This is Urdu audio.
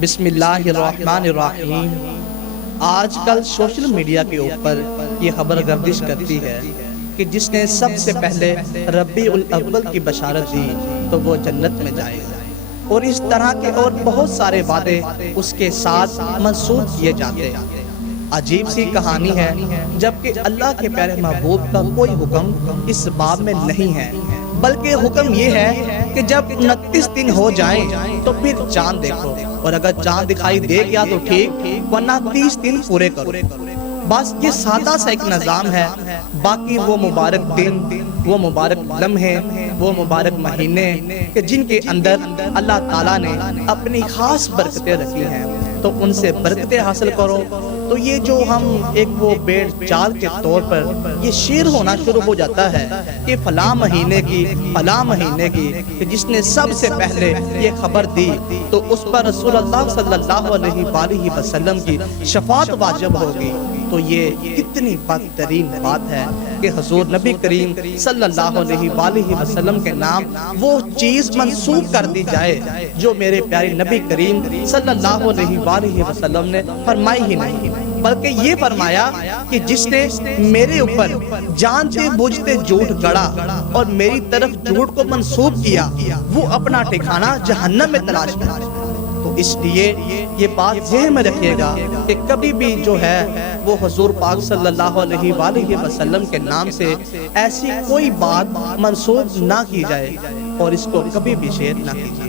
بسم اللہ الرحمن الرحیم۔ آج کل سوشل میڈیا کے اوپر یہ خبر گردش کرتی ہے کہ جس نے سب سے پہلے ربیع الاول کی بشارت دی تو وہ جنت میں جائے گا، اور اس طرح کے اور بہت سارے وعدے اس کے ساتھ منسوخ کیے جاتے ہیں۔ عجیب سی کہانی ہے، جبکہ اللہ کے پیارے محبوب کا کوئی حکم اس باب میں نہیں ہے، بلکہ حکم یہ ہے کہ جب 29 دن ہو جائیں تو پھر چاند دیکھو، اور اگر چاند دکھائی دے گیا تو ٹھیک، ورنہ 30 دن پورے کرو۔ بس یہ سادہ سا ایک نظام ہے، باقی وہ مبارک دن، وہ مبارک لمحے، وہ مبارک مہینے کہ جن کے اندر اللہ تعالیٰ نے اپنی خاص برکتیں رکھی ہیں، تو ان سے برکتیں حاصل کرو۔ تو یہ جو ہم ایک وہ بیڑ چال کے طور پر یہ شعر ہونا شروع ہو جاتا ہے کہ فلاں مہینے کی فلاں مہینے کی کہ جس نے سب سے پہلے یہ خبر دی تو اس پر رسول اللہ صلی اللہ علیہ وآلہ وسلم کی شفاعت واجب ہوگی۔ تو یہ کتنی بدترین بات ہے کہ حضور نبی کریم صلی اللہ علیہ وآلہ وسلم کے نام وہ چیز منسوخ کر دی جائے جو میرے پیارے نبی کریم صلی اللہ علیہ وآلہ وسلم نے فرمائی ہی نہیں، بلکہ یہ فرمایا کہ جس نے میرے اوپر جانتے بوجھتے جھوٹ گڑا اور میری طرف جھوٹ کو منسوب کیا، وہ اپنا ٹھکانہ جہنم میں تلاش کرے۔ تو اس لیے یہ بات ذہن میں رکھیے گا کہ کبھی بھی جو ہے وہ حضور پاک صلی اللہ علیہ وآلہ وسلم کے نام سے ایسی کوئی بات منسوب نہ کی جائے، اور اس کو کبھی بھی شیئر نہ کیجیے۔